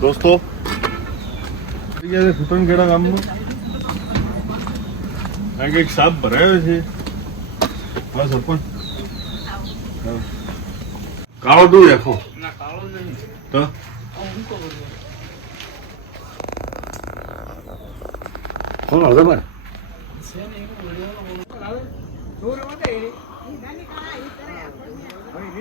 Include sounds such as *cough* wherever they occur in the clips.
દોસ્તો. સુતનખેડા ગામમાં કારણ કે એક સાપ ભરાયો છે. હા સરપંચ. કાળો દૂધ રાખો તો? કોણ હવે ભાઈ?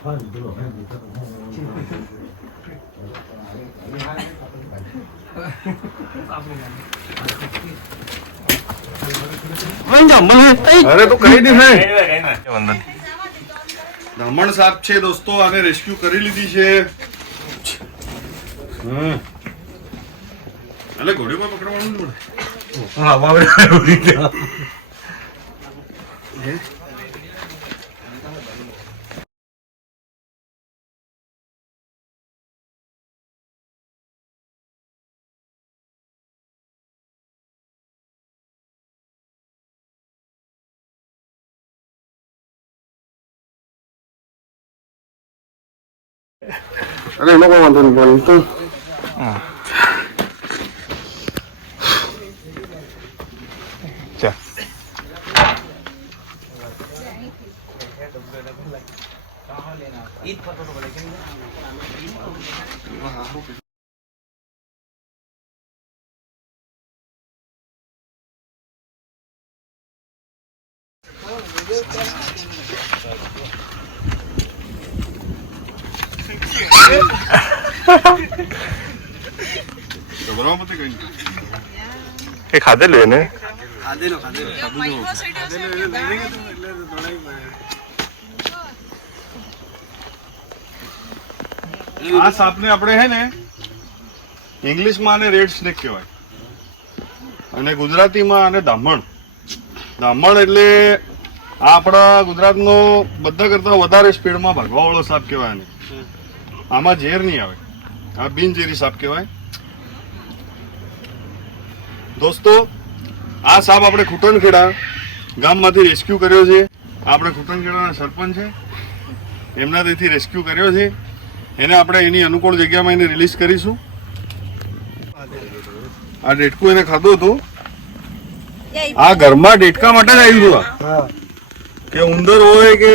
હા હેરો યો હું રહ્યો અરે તો કઈ નહીં બ્રાહ્મણ સાપ છે દોસ્તો આને રેસ્ક્યુ કરી લીધી છે. હા એટલે ઘોડીમાં પકડવાનું જ પડે અરે એનો કોઈ વાંધો નહીં પણ તો ગભરાવા મતે કઈ. એ ખાધેલું. એને આ સાપને આપણે હે ને ઇંગ્લિશમાં આને રેડ સ્નેક કહેવાય. અને ગુજરાતીમાં આને ધામણ ધામણ એટલે આ આપણા ગુજરાતનો બધા કરતા વધારે સ્પીડમાં ભાગવાવાળો સાપ કહેવાય આને. આમાં ઝેર નહીં આવે. આ બિનઝેરી સાપ કહેવાય. દોસ્તો આ સાપ આપણે ખૂટનખેડા ગામમાંથી રેસ્ક્યુ કર્યો છે. આપણે ખૂટનખેડાના સરપંચ છે. એમના તેથી રેસ્ક્યુ કર્યો છે. એને આપણે એની અનુકૂળ જગ્યામાં એને રિલીઝ કરીશું. આ ડેટકું એને ખાધું હતું? આ ઘરમાં ડેટકા માટે જ આવ્યું હતું કે ઉંદર હોય કે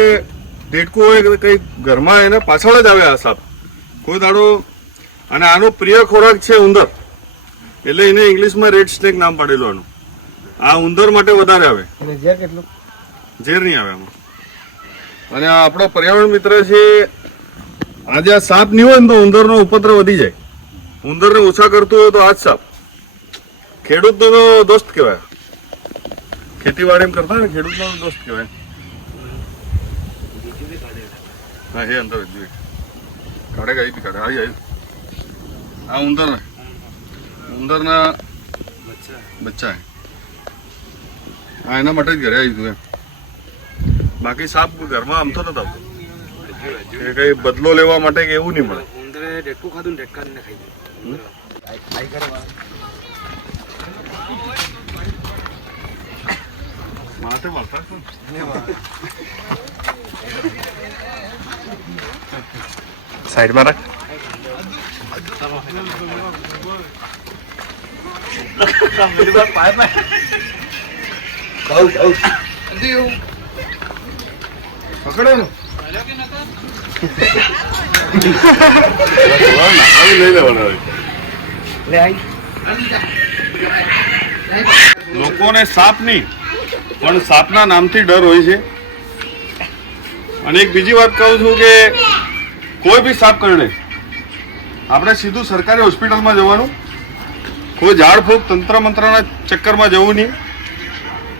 ડેટકું હોય કે કઈ ઘરમાં એને પાછળ જ આવે આ સાપ. કોઈ દાડો અને આનો પ્રિય ખોરાક છે ઉંદર. એટલે એને ઇંગ્લિશમાં રેડ સ્નેક નામ પાડેલું આનું. આ ઉંદર માટે વધારે આવે. ઝેર નહીં આવે આમાં. અને આપણો પર્યાવરણ મિત્ર છે આજે આ સાપ નહીં હોય ને તો ઉંદરનો ઉપદ્રવ વધી જાય. ઉંદરને ઓછા કરતું હોય તો આ જ સાપ. ખેડૂતનો તો દોસ્ત કહેવાય. ખેતીવાડી એમ કરતા ને ખેડૂતનો દોસ્ત કહેવાય. હા એ અંદર જ કાઢે ગઈ કાઢે આવી આવી. આ ઉંદર ઉંદરના બચ્ચા હે. એના માટે જ ઘરે આવી તું એમ. બાકી સાપ ઘરમાં આમ તો નતો એ કઈ બદલો લેવા માટે કે એવું નહીં મળે. ઉંદરે ડેટકું ખાધું ને ડેટકા ને ખાઈ માથે મળતા. *laughs* સાઈડમાં રાખ લોકોને સાપ નહીં પણ સાપના નામથી ડર હોય છે. અને એક બીજી વાત કહું છું કે કોઈ બી સાપ કરડે આપણે સીધું સરકારી હોસ્પિટલમાં જવાનું. કોઈ ઝાડફૂંક તંત્ર મંત્રના ચક્કરમાં જવું નહીં.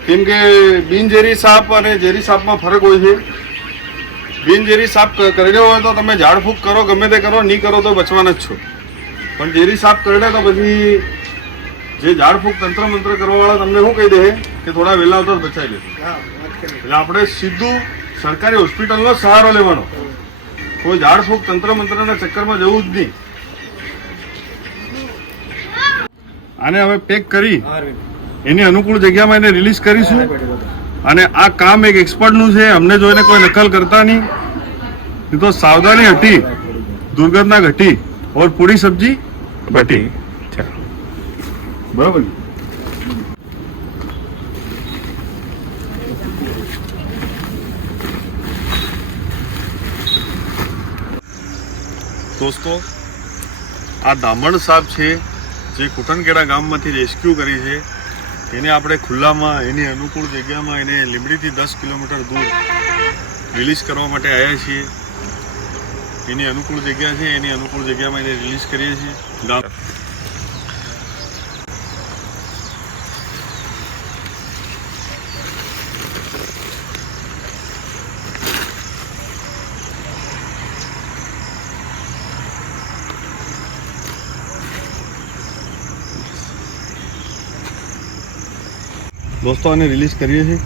કેમ કે બિનઝેરી સાપ અને ઝેરી સાપમાં ફરક હોય છે. બિનઝેરી સાફ ક- કરડ્યો હોય તો તમે ઝાડફૂંક કરો ગમે તે કરો નહીં કરો તો બચવાના જ છો. પણ ઝેરી સાફ કરડે તો પછી જે ઝાડફૂંક તંત્ર મંત્ર કરવાવાળા તમને શું કહી દે કે થોડા વહેલા આવતા બચાવી લેશે એટલે આપણે સીધું સરકારી હોસ્પિટલનો સહારો લેવાનો. કોઈ ઝાડ ફૂંક તંત્ર મંત્રના ચક્કરમાં જવું જ નહીં. આને હવે પેક કરી એની અનુકૂળ જગ્યામાં એને રિલીઝ કરીશું. અને આ કામ એક એક્સપર્ટનું છે અમને જોઈને કોઈ નકલ કરતા નહીં. એ તો સાવધાની હટી દુર્ગંધના ઘટી ઓર પૂરી સબ્જી ઘટી બરાબર દોસ્તો, આ દામણ સાપ છે, જે કુટનકેડા ગામમાંથી રેસ્ક્યુ કરી છે. એને આપણે ખુલ્લામાં, એની અનુકૂળ જગ્યામાં એને લીમડીથી દસ કિલોમીટર દૂર રિલીઝ કરવા માટે આવ્યા છીએ. એની અનુકૂળ જગ્યા છે, એની અનુકૂળ જગ્યામાં એને રિલીઝ કરીએ છીએ. ગામ દોસ્તો આને રિલીઝ કરીએ છીએ.